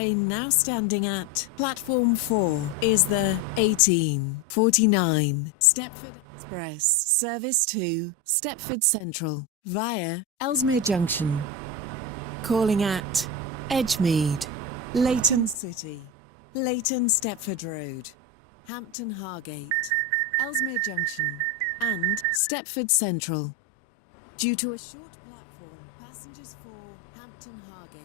Train now standing at platform 4 is the 1849 Stepford Express service to Stepford Central via Ellesmere Junction. Calling at Edgemead, Leighton City, Leighton Stepford Road, Hampton Hargate, Ellesmere Junction and Stepford Central. Due to a short platform, passengers for Hampton Hargate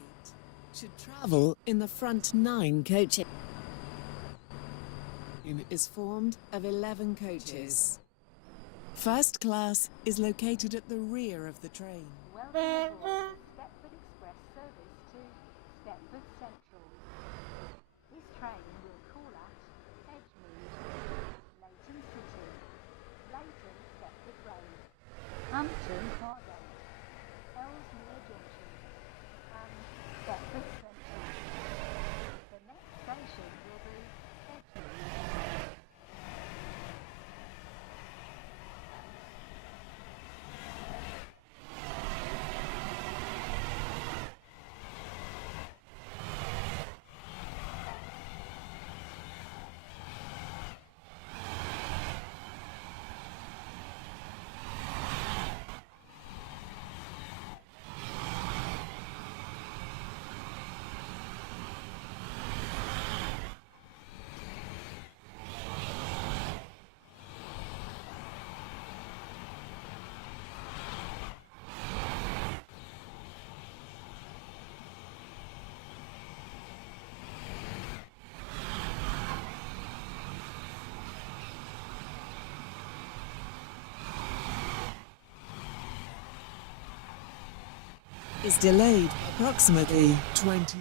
should travel in the front 9 coaches. It is formed of 11 coaches. First class is located at the rear of the train. Welcome aboard the Stepford Express service to Stepford Central. This train will call at Edgemead, Leighton City, Leighton Stepford Road, Hampton Hargate, Ellesmere Junction and Stepford Central. The next station will be Edgemead. Is delayed approximately 20.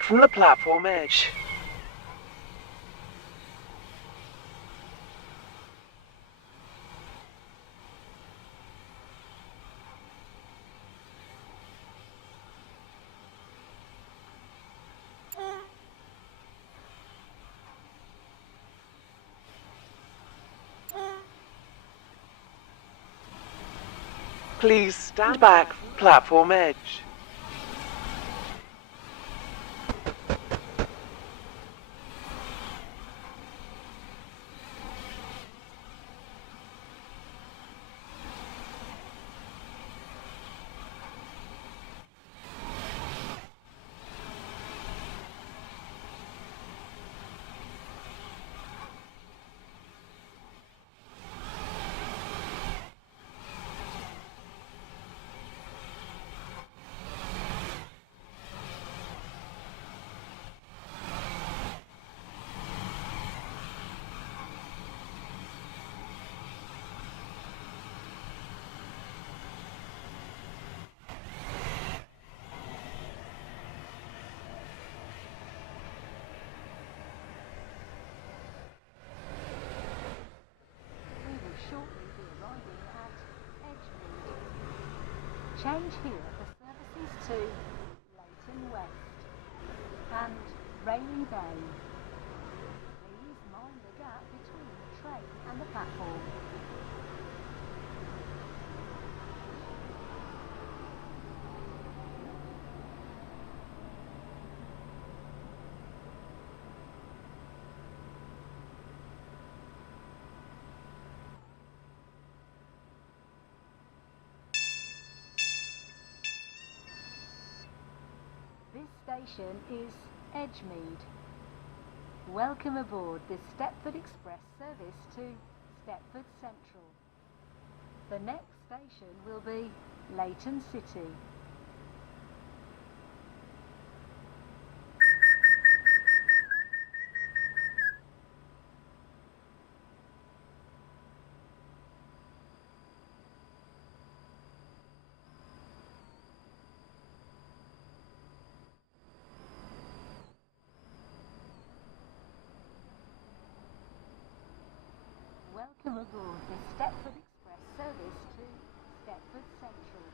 From the platform edge. Please stand back, platform edge. Shortly be arriving at Edgemead. Change here for services to Leighton West and Rayleigh Bay. Please mind the gap between the train and the platform. This station is Edgemead. Welcome aboard the Stepford Express service to Stepford Central. The next station will be Leighton City. Welcome aboard the Stepford Express service to Stepford Central.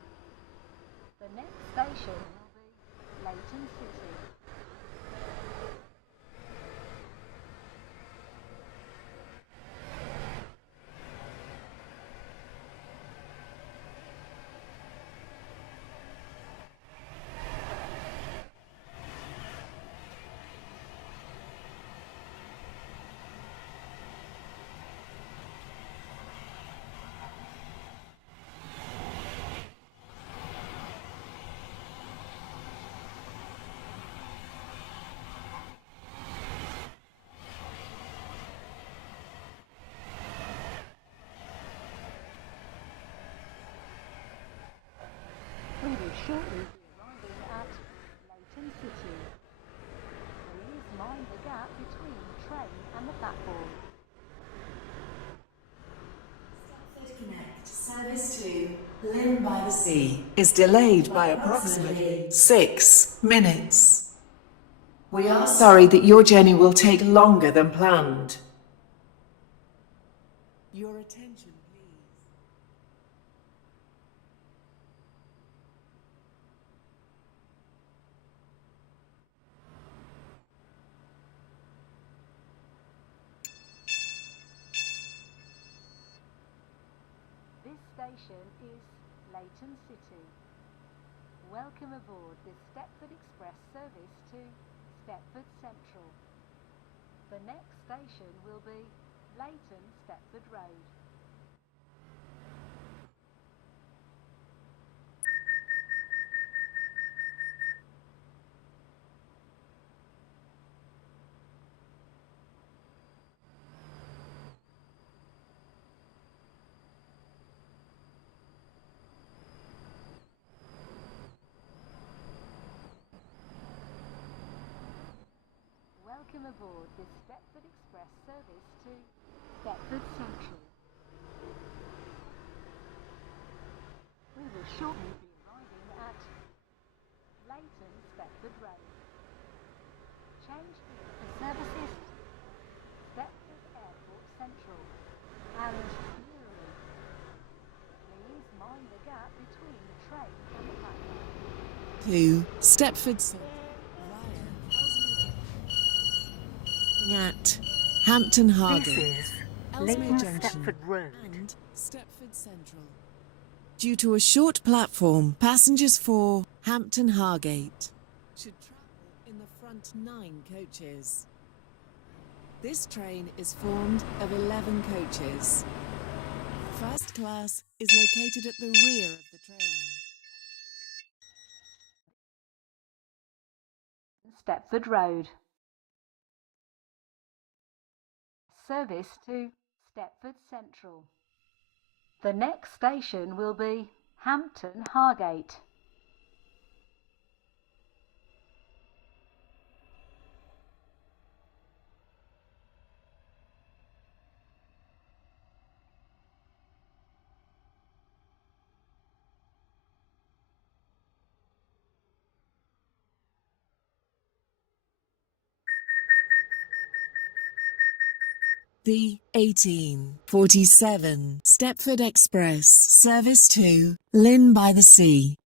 The next station will be Leighton City. shortly be arriving at Leighton City. Please mind the gap between the train and the platform. Connect service to Lynn by the Sea is delayed by approximately 6 minutes. We are sorry that your journey will take longer than planned. Your attention, please. This station is Leighton City. Welcome aboard this Stepford Express service to Stepford Central. The next station will be Leighton Stepford Road. Welcome aboard this Stepford Express service to Stepford Central. We will shortly be arriving at Leighton Stepford Road. Change here for services to Stepford Airport Central and Newry. Please mind the gap between the train and the platform. To Stepford Central at Hampton Hargate, Ellesmere Leighton Junction Stepford Road. and Stepford Central. Due to a short platform, passengers for Hampton Hargate should travel in the front 9 coaches. This train is formed of 11 coaches. First class is located at the rear of the train. Stepford Road. Service to Stepford Central. The next station will be Hampton Hargate. The 1847 Stepford Express service to Lynn by the Sea